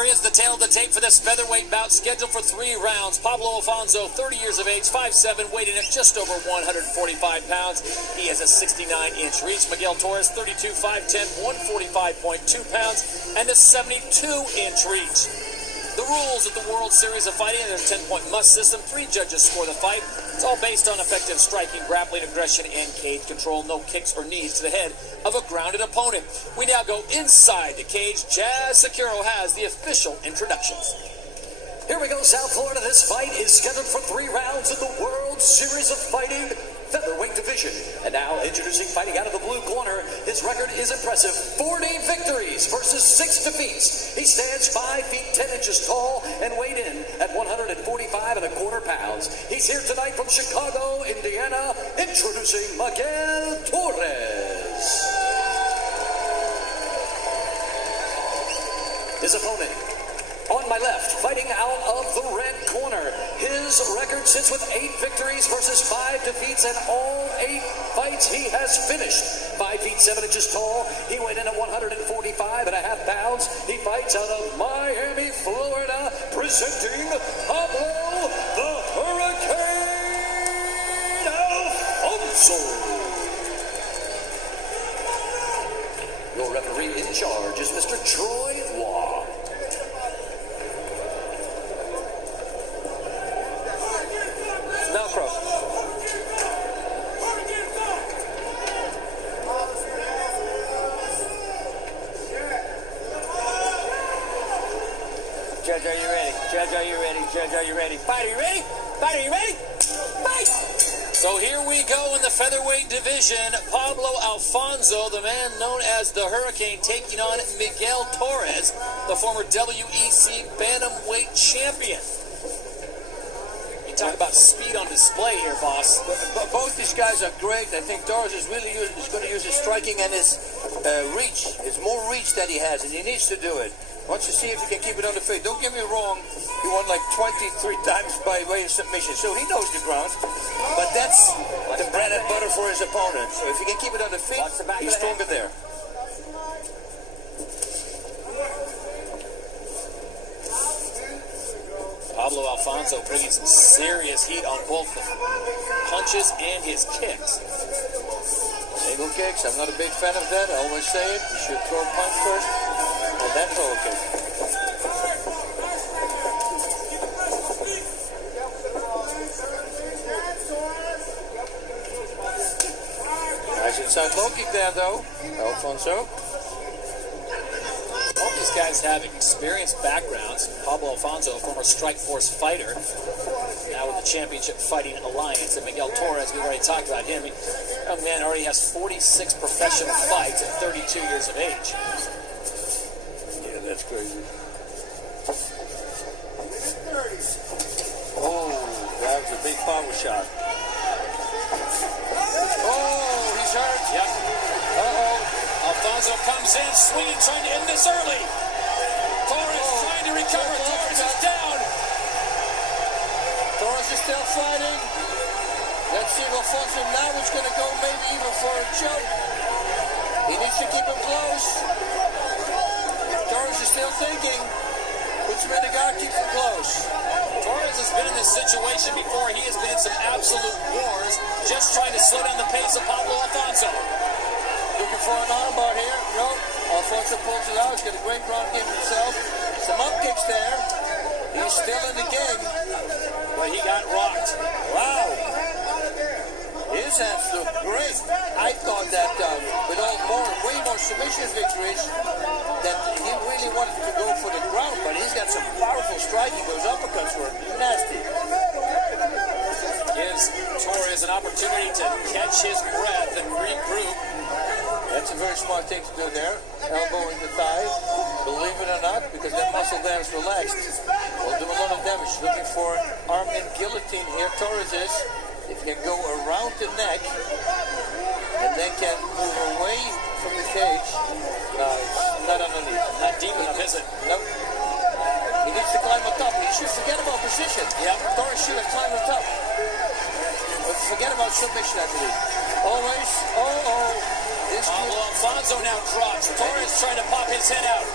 Here is the tail of the tape for this featherweight bout, scheduled for 3 rounds. Pablo Alfonso, 30 years of age, 5'7", weighing in at just over 145 pounds. He has a 69-inch reach. Miguel Torres, 32, 5'10", 145.2 pounds, and a 72-inch reach. The rules of the World Series of Fighting, there's a 10-point must system. 3 judges score the fight. It's all based on effective striking, grappling, aggression, and cage control. No kicks or knees to the head of a grounded opponent. We now go inside the cage. Jazz Sakuro has the official introductions. Here we go, South Florida. This fight is scheduled for 3 rounds in the World Series of Fighting featherweight division. And now introducing, fighting out of the blue corner, his record is impressive. 40 victories versus 6 defeats. He stands 5 feet 10 inches tall and weighed in at 145.25 pounds. He's here tonight from Chicago, Indiana, introducing Miguel Torres. His opponent, on my left, fighting out of the red corner. His record sits with 8 victories versus 5 defeats, and all 8 fights he has finished. 5 feet 7 inches tall. He weighed in at 145.5 pounds. He fights out of Miami, Florida, presenting Pablo the Hurricane Alfonso. Your referee in charge is Mr. Troy Waugh. Judge, are you ready? Judge, are you ready? Judge, are you ready? Fight, are you ready? Fight, are you ready? Fight! So here we go in the featherweight division. Pablo Alfonso, the man known as the Hurricane, taking on Miguel Torres, the former WEC bantamweight champion. You talk about speed on display here, boss. But both these guys are great. I think Torres is really going to use his striking and his reach. It's more reach that he has, and he needs to do it. Wants to see if he can keep it on the feet. Don't get me wrong, he won like 23 times by way of submission, so he knows the ground. But that's the bread and butter for his opponent. So if he can keep it on the feet, he's stronger there. Pablo Alfonso bringing some serious heat on both the punches and his kicks. Single kicks, I'm not a big fan of that. I always say it. You should throw a punch first, and then throw a kick. Nice inside low kick there, though, Alfonso. All these guys have experienced backgrounds. Pablo Alfonso, a former Strikeforce fighter, now with the Championship Fighting Alliance. And Miguel Torres, we've already talked about him. Young man already has 46 professional fights at 32 years of age. Yeah, that's crazy. Oh, that was a big power shot. Oh, he's hurt. Yep. Uh-oh. Alfonso comes in, swinging, trying to end this early. Torres trying to recover. Torres is down. Torres is still fighting. Let's see if Alfonso now is going to go maybe even for a choke. He needs to keep him close. Torres is still thinking. Puts him in the guard, keeps him close. Torres has been in this situation before. He has been in some absolute wars, just trying to slow down the pace of Pablo Alfonso. Looking for an armbar here. No. Alfonso pulls it out. He's got a great ground game himself. Some up kicks there. He's still in the game. But he got rocked. Wow. His hands look great. I thought that with way more submission victories, that he really wanted to go for the ground, but he's got some powerful striking. Those uppercuts were nasty. Gives Torres an opportunity to catch his breath and regroup. That's a very smart thing to do there. Elbow in the thigh. Believe it or not, because that muscle there is relaxed. Will do a lot of damage. Looking for an arm in guillotine here. Torres is. If he can go around the neck and then can move away from the cage. No, not underneath. Not deep enough, is it? Nope. He needs to climb on top. He should forget about position. Yeah. Torres should have climbed on top. But forget about submission, I believe. Always. Pablo Alfonso now drops. Torres trying to pop his head out.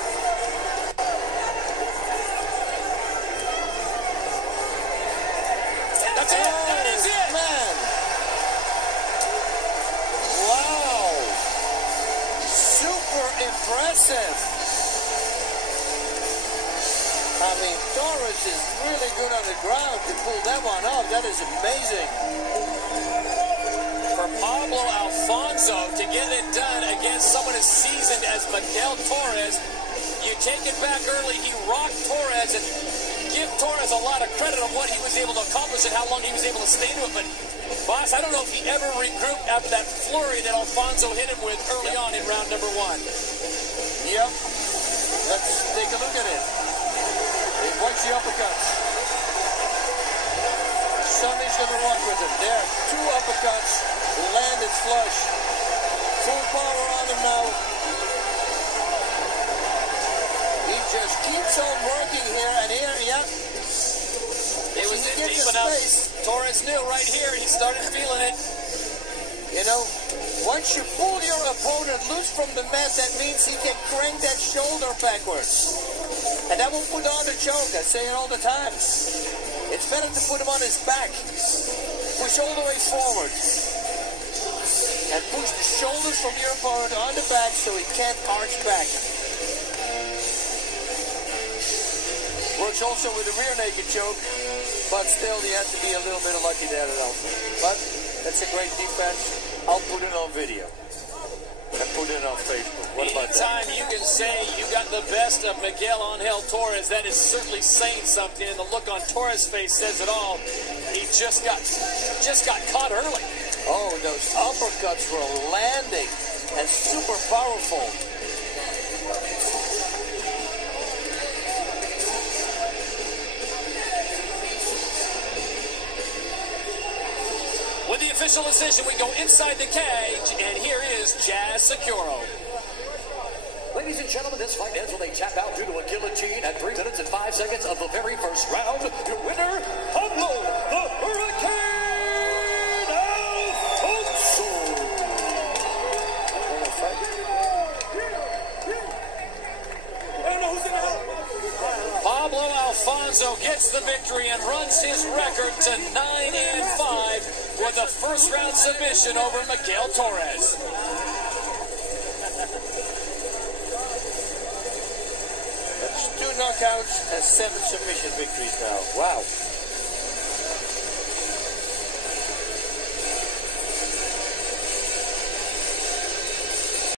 That's it. That is it. Man. Wow. Super impressive. I mean, Torres is really good on the ground to pull that one off. That is amazing. For Pablo Alfonso to get it done against someone as seasoned as Miguel Torres, you take it back early, he rocked Torres, and give Torres a lot of credit on what he was able to accomplish and how long he was able to stay to it. But, boss, I don't know if he ever regrouped after that flurry that Alfonso hit him with early on in round number 1. Yep. Let's take a look at it. He wants the uppercuts. Sonny's going to rock with him. There, 2 uppercuts, landed flush. Full power on him now. He just keeps on working here and here, yeah. It was deep enough. Torres knew right here. He started feeling it. You know, once you pull your opponent loose from the mat, that means he can crank that shoulder backwards. And that will put on the choke. I say it all the time. It's better to put him on his back. Push all the way forward. And push the shoulders from your opponent on the back so he can't arch back. Works also with a rear naked choke, but still you have to be a little bit lucky there also. But that's a great defense. I'll put it on video and put it on Facebook. What about that? Anytime you can say you got the best of Miguel Angel Torres, that is certainly saying something, and the look on Torres' face says it all. He just got caught early. Oh, those uppercuts were landing and super powerful. With the official decision, we go inside the cage, and here is Jazz Securo. Ladies and gentlemen, this fight ends with a tap out due to a guillotine at 3 minutes and 5 seconds of the very first round. Your winner, Pablo the Hurricane Alfonso. Pablo Alfonso gets the victory and runs his record to 9-5 with a first-round submission over Miguel Torres. That's 2 knockouts and 7 submission victories now. Wow.